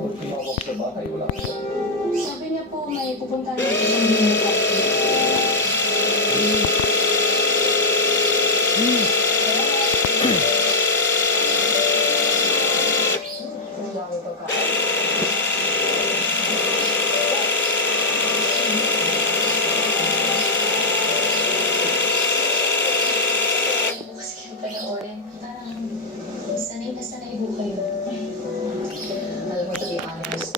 Huwag tumawag sa bahay, wala ka dyan. Sabi niya po may pupunta na sa Manila. Ang dami pagkain. Bukas kayo panoorin. Parang sanay na sanay po kayo. Alam mo, to be honest,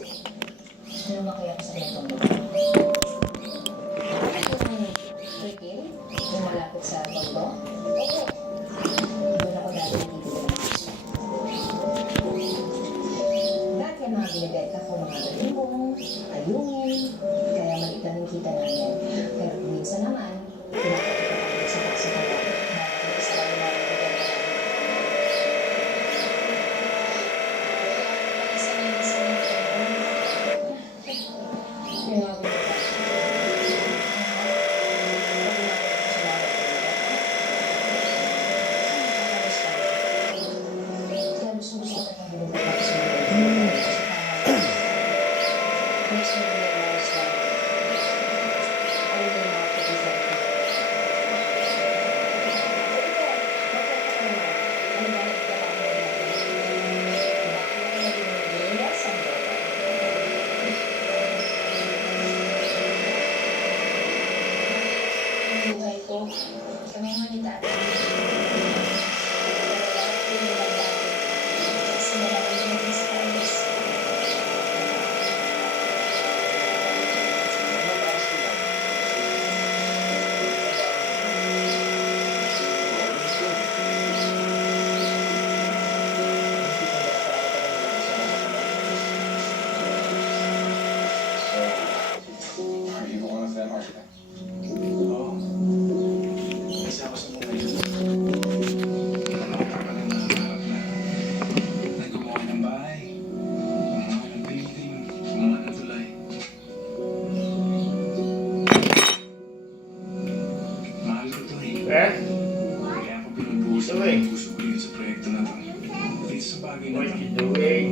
ano ba kaya sa itong tricky? Yung malapit sa tondo? Oo. Doon ako dati natitira. Dati ang mga binibenta ko mga galingong, ayungin, kaya maliit na rin kita namin. Pero minsan naman, pinapakita kami sa taksi-tawa. Dahil isa lang yung mga binibenta namin. Buhay ko, kami mga ni Tata. Pero lahat po yung nagbago. Kasi marami yung nag-inspires. Dito ko na sa market. Oo. Isa ako sa mga yun. Nakakapa ng mga harap na naggumawa ng bahay, gumawa ng building, gumawa ng tulay. Mahal ko to eh. Kaya ako pinubuso ko sa proyekto na to. Dito sa bagay na What to. you doing?